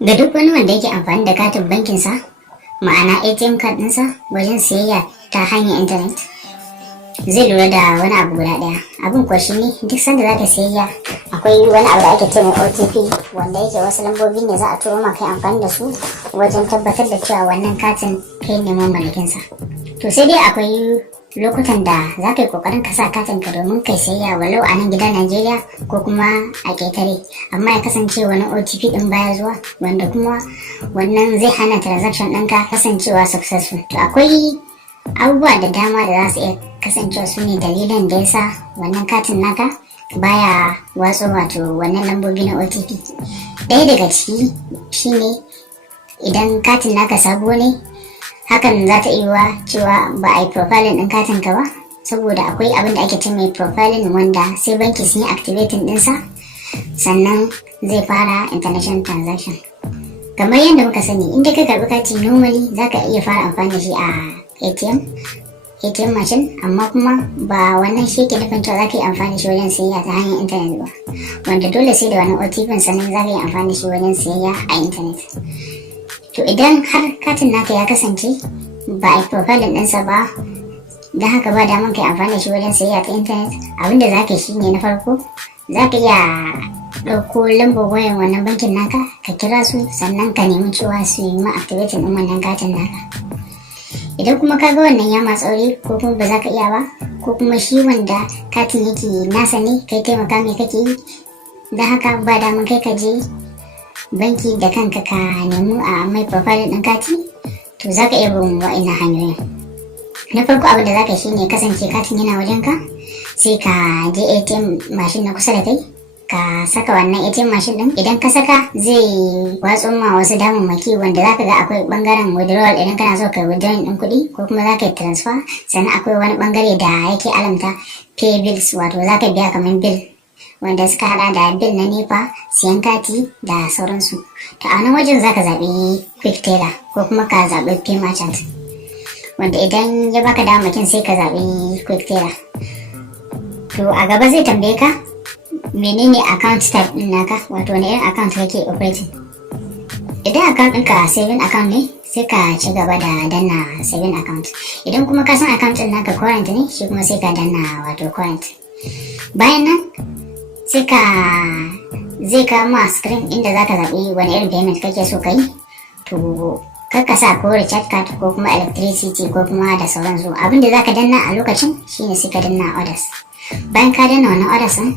Ga duk wani wanda yake amfani da katin bankinsa, ma'ana ATM card ɗinsa wajen siyayya ta hanyar intanet, zai lura da wani abu guda ɗaya. Abin kuwa shi ne duk sanda za ka siyayya akwai wani abu da ake ce mai OTP, wanda yake wasu lambobi ne za a turo maka amfani da su wajen tabbatar da cewa wannan katin kai ne mamallakinsa. To sai dai akwai lokutan da za ka yi kokarin ka sa katin ka domin kai sayayya walau a nan gida Najeriya ko kuma a ƙetare, amma ya kasance wani OTP din baya zuwa, wanda kuma wannan zai hana transaction ɗinka kasancewa successful. To akwai abubuwa da dama da za su iya kasancewa su ne dalilan da yasa wannan katin naka baya watso wato wannan lambobi na OTP. Ɗaya daga ciki shine idan katin naka sabo ne, hakan za ta iya cewa ba a yi profiling ɗin katin ka ba, saboda akwai abin da ake ce mai profiling wanda sai banki sun yi activating ɗinsa sannan zai fara international transaction. Kamar yadda muka sani, inda ka karɓi kati normally za ka iya fara amfani da shi a ATM machine, amma kuma ba wannan shi ke nufin cewa za ka yi amfani da shi wajen siyayya ta hanyar intanet ba, wanda dole sai da wani OTP sannan za ka yi amfani da shi wajen siyayya a intanet. To idan har katin naka ya kasance ba a profiling ɗinsa ba, don haka ba daman kai amfani da shi wajen sayayya ta intanet, abinda za ka shi ne na farko za ka iya ɗauko lambar wayan wannan bankin naka ka kira su sannan ka nemi cewa su yi ma activating ɗin wannan katin naka. Idan kuma ka ga wannan ya ma tsauri ko kuma ba za ka iya ba, ko kuma shi wanda katin yake nasa ne kai taimaka mai kake yi, don haka ba daman kai ka je banki da kanka ka nemi a mai profile ɗin kati, to za ka iya bin wa'ina hanyoyin. Na farko abin da za ka shi ne kasance katin yana wajen ka, sai ka je ATM mashin na kusa da kai ka saka wannan ATM mashin ɗin. Idan ka saka zai watso ma wasu damammaki wanda za ka ga akwai bangaren withdrawal idan kana so ka withdraw ɗin kuɗi, ko kuma za ka yi transfer, sannan akwai wani bangare da yake alamta pay bills, wato za ka biya kamar bill wanda suka hada da bil na nepa, siyan kati da sauransu. To a nan wajen zaka zaɓi quick teller ko kuma ka zaɓi pay merchant, wanda idan ya baka damakin sai ka zaɓi quick teller. To a gaba zai tambaye ka menene account type ɗin naka, wato wani irin account kake operating. Idan account ɗinka saving account ne, sai ka ci gaba da danna saving account. Idan kuma ka san account ɗin naka current ne, shi kuma sai ka danna wato current. Bayan nan sai zai kawo ma screen inda zaka zaɓi wani irin payment kake so ka yi. To ka sa ko recharge card ko kuma electricity ko kuma da sauransu. Abinda zaka danna a lokacin shine sai ka danna orders. Bayan ka danna wannan orders din,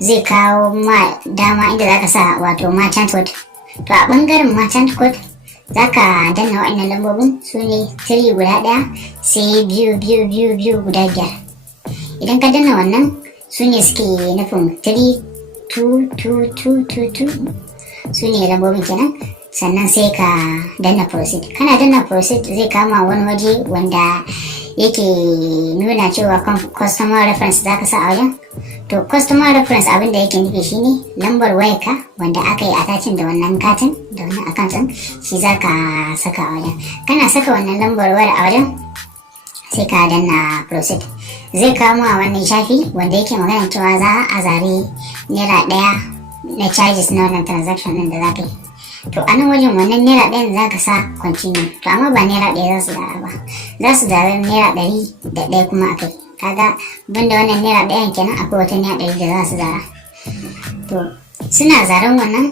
zai kawo ma dama inda zaka sa wato merchant code. To a bangaren merchant code zaka danna wa'annan lambobin, su ne 3 guda ɗaya sai biyu guda 5. Idan ka danna wannan, su ne suke nufin 32222, su ne lambobin kenan. Sannan sai ka danna proceed. Kana danna proceed zai kama wani waje wanda yake nuna cewa customer reference za ka sa a wajen. To customer reference abin da yake nufi shine lambar wayarka wanda aka yi attaching da wannan katin da wannan account din, shi za ka saka a wajen. Kana saka wannan lambar wayar a wajen, sai ka danna proceed. Zai kama wannan shafi wanda yake magana cewa za a zari naira 1 na charges na wannan transaction din da za ka yi. To a nan wajen wannan naira 1 za ka sa continue. To amma ba naira 1 za su zara ba, za su zara naira 100 kuma a kai. Kaga banda wannan naira 1 kenan akwai wata naira 100 da za su zara. To suna zaren wannan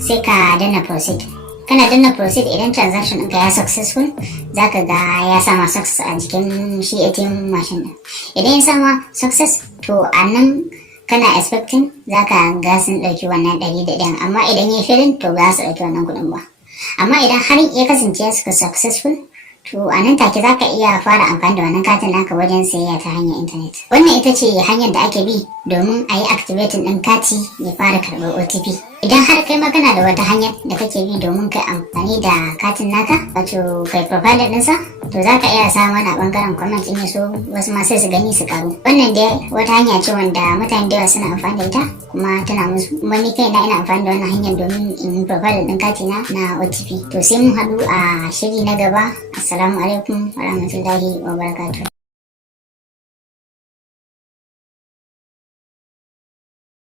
sai ka danna proceed. Kana danna proceed, idan transaction ɗinka ya successful, za ka ga ya sama success a jikin shi ATM machine ɗin. Idan ya sama success, to a nan kana expecting za ka ga sun ɗauki wannan 100, amma idan ya filin to ba za su ɗauki wannan kuɗin ba. Amma idan har ya kasance suka successful, to a nan take za ka iya fara amfani da wannan katin naka wajen sayayya ta hanyar intanet. Wannan ita ce hanyar da ake bi domin a yi activating ɗin kati ya fara karɓar OTP. Idan har kai ma kana da wata hanyar da kake bi domin kai amfani da katin naka, wato kai profile ɗinsa, to za ka iya sa mana bangaren comment in so wasu ma sai su gani su karu. Wannan dai wata hanya ce wanda mutane da yawa suna amfani da ita kuma tana musu. Kuma ni kaina ina amfani da wannan hanyar domin in profile ɗin katina na OTP. To sai mun haɗu a shiri na gaba. Assalamu alaikum wa rahmatullahi wa barakatuh.